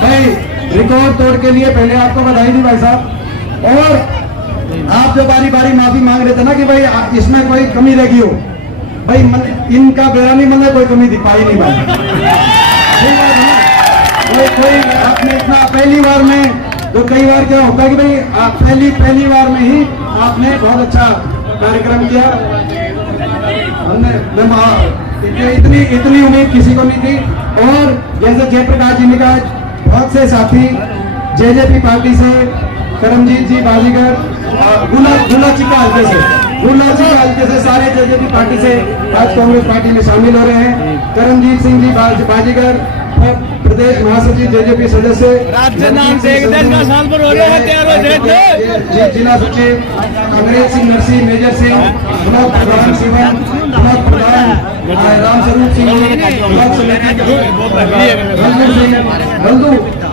भाई रिकॉर्ड तोड़ के लिए पहले आपको बधाई दी भाई साहब। और आप जो बारी बारी माफी मांग रहे थे ना कि भाई इसमें कोई कमी रह गई हो, भाई इनका बेरानी मन में कोई कमी दिखाई नहीं भाई। कोई आपने इतना पहली बार में, तो कई बार क्या होता है कि भाई आप पहली बार में ही आपने बहुत अच्छा कार्यक्रम किया। हमने इतनी उम्मीद किसी को नहीं थी। और जैसे जयप्रकाश जी ने कहा, बहुत से साथी जेजेपी पार्टी से, करमजीत जी बाजीगर, गुला जी हल्के से सारे जेजेपी पार्टी से आज कांग्रेस पार्टी में शामिल हो रहे हैं। करमजीत सिंह जी बाजीगर प्रदेश महासचिव जेजेपी सदस्य, जिला सचिव अंग्रेज सिंह नरसिंह, मेजर सिंह, ब्लॉक प्रधान शिवन, ब्लॉक प्रधान रामस्वरूप सिंह, ब्लॉक समिति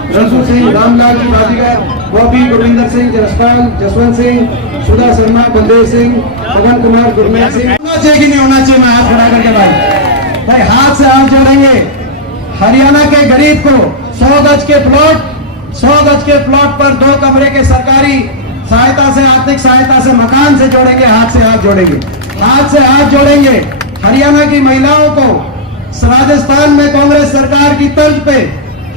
रंजू सिंह, रामलाल जी बाजीगर, बॉबी गोविंदर सिंह, जसपाल, जसवंत सिंह, सुधा शर्मा, बलदेव सिंह, पवन कुमार, गुरमेल सिंह। होना चाहिए कि नहीं होना चाहिए? मैं हाथ खड़ा करके भाई हाथ से हाथ जोड़ेंगे। हरियाणा के गरीब को 100 गज के प्लॉट पर 2 कमरे के सरकारी सहायता से, आर्थिक सहायता से मकान से जोड़ेंगे। हाथ से हाथ जोड़ेंगे, हाथ से हाथ जोड़ेंगे। हरियाणा की महिलाओं को राजस्थान में कांग्रेस सरकार की तर्ज पे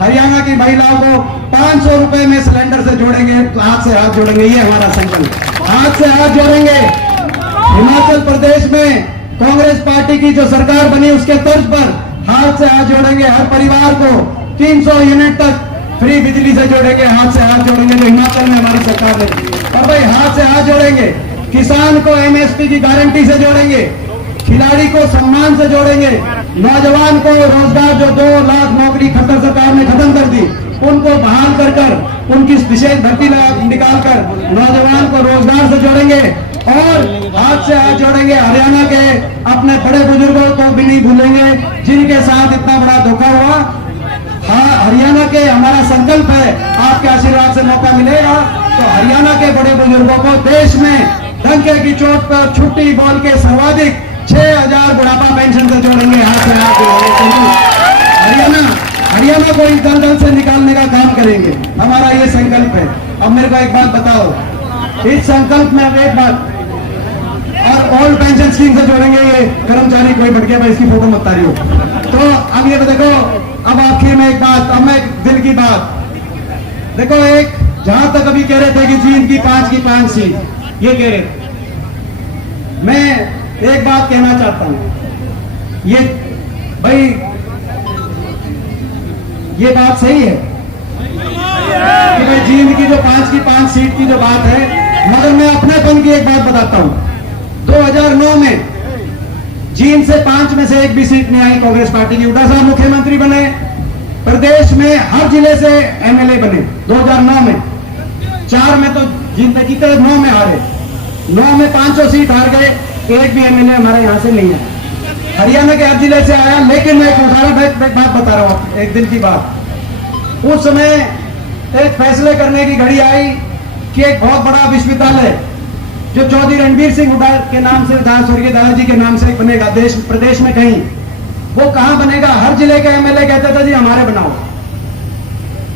हरियाणा की महिलाओं को 500 रुपए में सिलेंडर से जोड़ेंगे। हाथ से हाथ जोड़ेंगे, ये हमारा संकल्प। हाथ से हाथ जोड़ेंगे। हिमाचल प्रदेश में कांग्रेस पार्टी की जो सरकार बनी उसके तर्ज पर हाथ से हाथ जोड़ेंगे। हर परिवार को 300 यूनिट तक फ्री बिजली से जोड़ेंगे। हाथ से हाथ जोड़ेंगे जो हिमाचल में हमारी सरकार ने। और भाई हाथ से हाथ जोड़ेंगे। किसान को एमएसपी की गारंटी से जोड़ेंगे। खिलाड़ी को सम्मान से जोड़ेंगे। नौजवान को रोजगार, जो 2 लाख नौकरी खट्टर सरकार ने खत्म कर दी, उनको बहाल कर उनकी विशेष भर्ती निकालकर नौजवान को रोजगार से जोड़ेंगे। और हाथ से हाथ जोड़ेंगे। हरियाणा के अपने बड़े बुजुर्गों को भी नहीं भूलेंगे जिनके साथ इतना बड़ा धोखा हुआ। हरियाणा के हमारा संकल्प है, आपके आशीर्वाद से मौका मिलेगा तो हरियाणा के बड़े बुजुर्गों को देश में डंके की चोट पर छुट्टी बोल के सर्वाधिक 6000 बुढ़ापा पेंशन से जोड़ेंगे। हाथ से हाथ जोड़ेंगे। हरियाणा को इस दलदल से निकालने का काम करेंगे। हमारा ये संकल्प है। अब मेरे को एक बात बताओ, इस संकल्प में अब एक बात, और ओल्ड पेंशन स्कीम से जोड़ेंगे। ये कर्मचारी कोई बढ़ गया, मैं इसकी फोटो मत तारी हो। तो अब ये देखो, अब आखिर में एक बात, अब मैं दिल की बात देखो, एक जहां तक अभी कह रहे थे कि जींद की 5 की 5 सीट, ये कह रहे थे। मैं एक बात कहना चाहता हूं, ये भाई ये बात सही है कि भाई जींद की जो 5 की 5 सीट की जो बात है, मगर मैं अपनेपन की एक बात बताता हूं। 2009 में जींद से 5 में से एक भी सीट नहीं आई कांग्रेस पार्टी की। हुड्डा साहब मुख्यमंत्री बने, प्रदेश में हर जिले से एमएलए बने। 2009 में 4 में तो जींद में जीते, 9 में हारे। 9 में 500 सीट हार गए, एक भी एमएलए हमारे यहां से नहीं है। हरियाणा के हर जिले से आया। लेकिन मैं एक बात बता रहा हूं, एक दिन की बात। उस समय एक फैसले करने की घड़ी आई कि एक बहुत बड़ा विश्वविद्यालय जो चौधरी रणबीर सिंह हुड्डा के नाम से, स्वर्गीय दादाजी के नाम से बनेगा प्रदेश में कहीं, वो कहां बनेगा? हर जिले के एमएलए कहते थे जी हमारे बनाओ,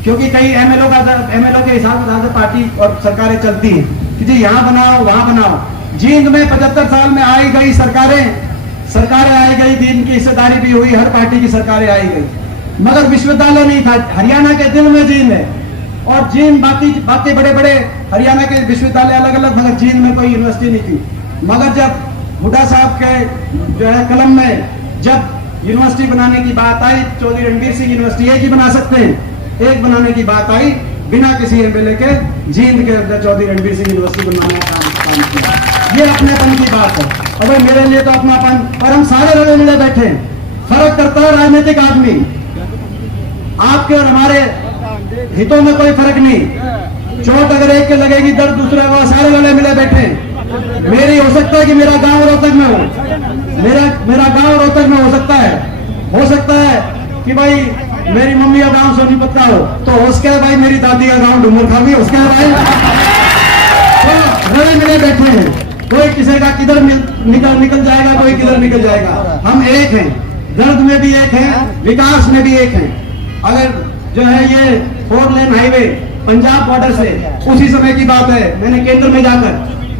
क्योंकि कई एमएलए के हिसाब से पार्टी और सरकारें चलती हैं कि जी यहां बनाओ वहां बनाओ। जींद में 75 साल में आई गई सरकारें आई गई, दिन की हिस्सेदारी भी हुई, हर पार्टी की सरकारें आई गई, मगर विश्वविद्यालय नहीं था। हरियाणा के दिल में जींद है, और जींद बाकी बड़े हरियाणा के विश्वविद्यालय अलग अलग, मगर जींद में कोई यूनिवर्सिटी नहीं थी। मगर जब हुड्डा साहब के जो है कलम में जब यूनिवर्सिटी बनाने की बात आई, चौधरी रणबीर सिंह यूनिवर्सिटी एक ही बना सकते हैं, एक बनाने की बात आई, बिना किसी एमएलए के जींद के अंदर चौधरी रणबीर सिंह यूनिवर्सिटी बनवाने का काम किया। ये अपनेपन की बात है। अब मेरे लिए तो अपनापन, और हम सारे रले मिले बैठे हैं। फर्क करता है राजनीतिक आदमी, आपके और हमारे हितों में कोई फर्क नहीं। चोट अगर एक के लगेगी, दर्द दूसरे को, सारे वाले मिले बैठे। मेरी हो सकता है कि मेरा गांव रोहतक में हो, मेरा गांव रोहतक में हो सकता है कि भाई मेरी मम्मी का गांव सोनीपत हो, तो उसके भाई मेरी दादी का गांव डूमरखा भी, उसके भाई तो रले मिले बैठे हैं। कोई किसी का किधर निकल जाएगा, कोई किधर निकल जाएगा। हम एक हैं। दर्द में भी एक हैं, विकास में भी एक हैं। अगर जो है ये 4 लेन हाईवे पंजाब बॉर्डर से उसी समय की बात है, मैंने केंद्र में जाकर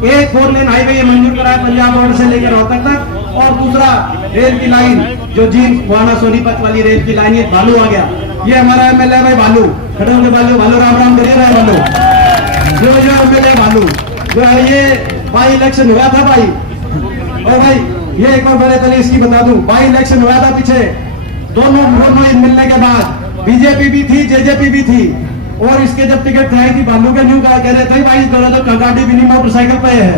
एक 4 लेन हाईवे ये मंजूर कराया पंजाब बॉर्डर से लेकर रोहतक तक, और दूसरा रेल की लाइन जो जींद गुआना सोनीपत वाली रेल की लाइन, ये भालू आ गया। ये हमारा एमएलए भाई भालू, खड़े होंगे भालू, भालू राम राम करिए रहे भालू, जो एमएलए भालू जो है ये बाई इलेक्शन हुआ था भाई। और भाई ये एक और बड़े तले इसकी बता दूं, बाई इलेक्शन हुआ था पीछे, दोनों मिलने के बाद बीजेपी भी थी जेजेपी भी थी, और इसके जब टिकट आई थी भालू के न्यू कह रहे थे भाई तो गाड़ी भी नहीं मोटरसाइकिल पे है,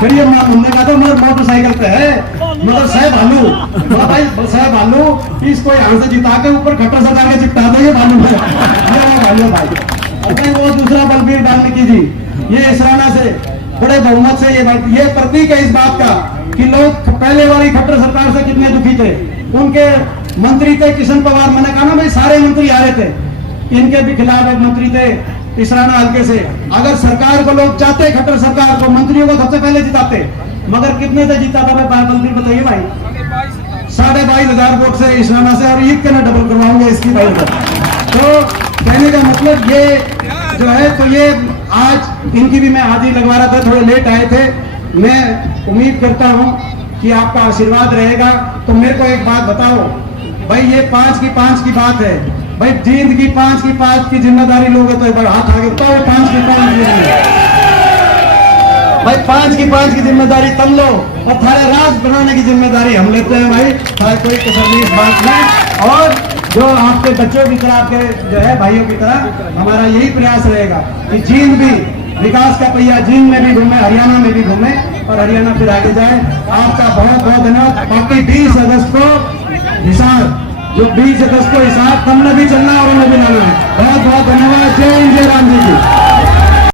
फिर ये हमने कहा तो मोटरसाइकिल पे है, मतलब सह भालू, बोला भाई सह भालू इसको यहाँ से जिता के ऊपर खट्टर सरकार के चिपटा देंगे भालू में, भालू भाई। वो दूसरा बलबीर वाल्मीकि जी, ये इसराना से बड़े बहुमत से ये प्रतीक है इस बात का कि लोग पहले वाली खट्टर सरकार से कितने दुखी थे। उनके मंत्री थे किशन पवार, मैंने कहा ना भाई सारे मंत्री आ रहे थे, इनके भी खिलाफ एक मंत्री थे इसराना हल्के से। अगर सरकार को लोग चाहते खट्टर सरकार को, मंत्रियों को सबसे पहले जिताते, मगर कितने से जीता था भाई मंत्री बताइए भाई? 22,500 वोट से इसराना से, और ईद के ना डबल करवाऊंगे इसकी भाई। तो कहने का मतलब ये जो है, तो ये आज इनकी भी मैं हाजिरी लगवा रहा था, थोड़े लेट आए थे। मैं उम्मीद करता हूं कि आपका आशीर्वाद रहेगा। तो मेरे को एक बात बताओ भाई, ये 5 की बात है भाई, जींद की 5 की जिम्मेदारी लोगे तो एक बार हाथ आगे बताओ, 5 की भाई 5 की जिम्मेदारी तुम लो, और थारे राज बनाने की जिम्मेदारी हम लेते हैं भाई, थारे कोई कसर नहीं इस बात में। और जो आपके बच्चों की तरह, आपके जो है भाइयों की तरह हमारा यही प्रयास रहेगा कि जींद भी विकास का पहिया, जींद में भी घूमे, हरियाणा में भी घूमे, और हरियाणा फिर आगे जाए। आपका बहुत बहुत धन्यवाद। बाकी 20 अगस्त को हिसार, जो 20 अगस्त को हिसार तुमने भी चलना और उन्हें भी लाना है। बहुत बहुत धन्यवाद।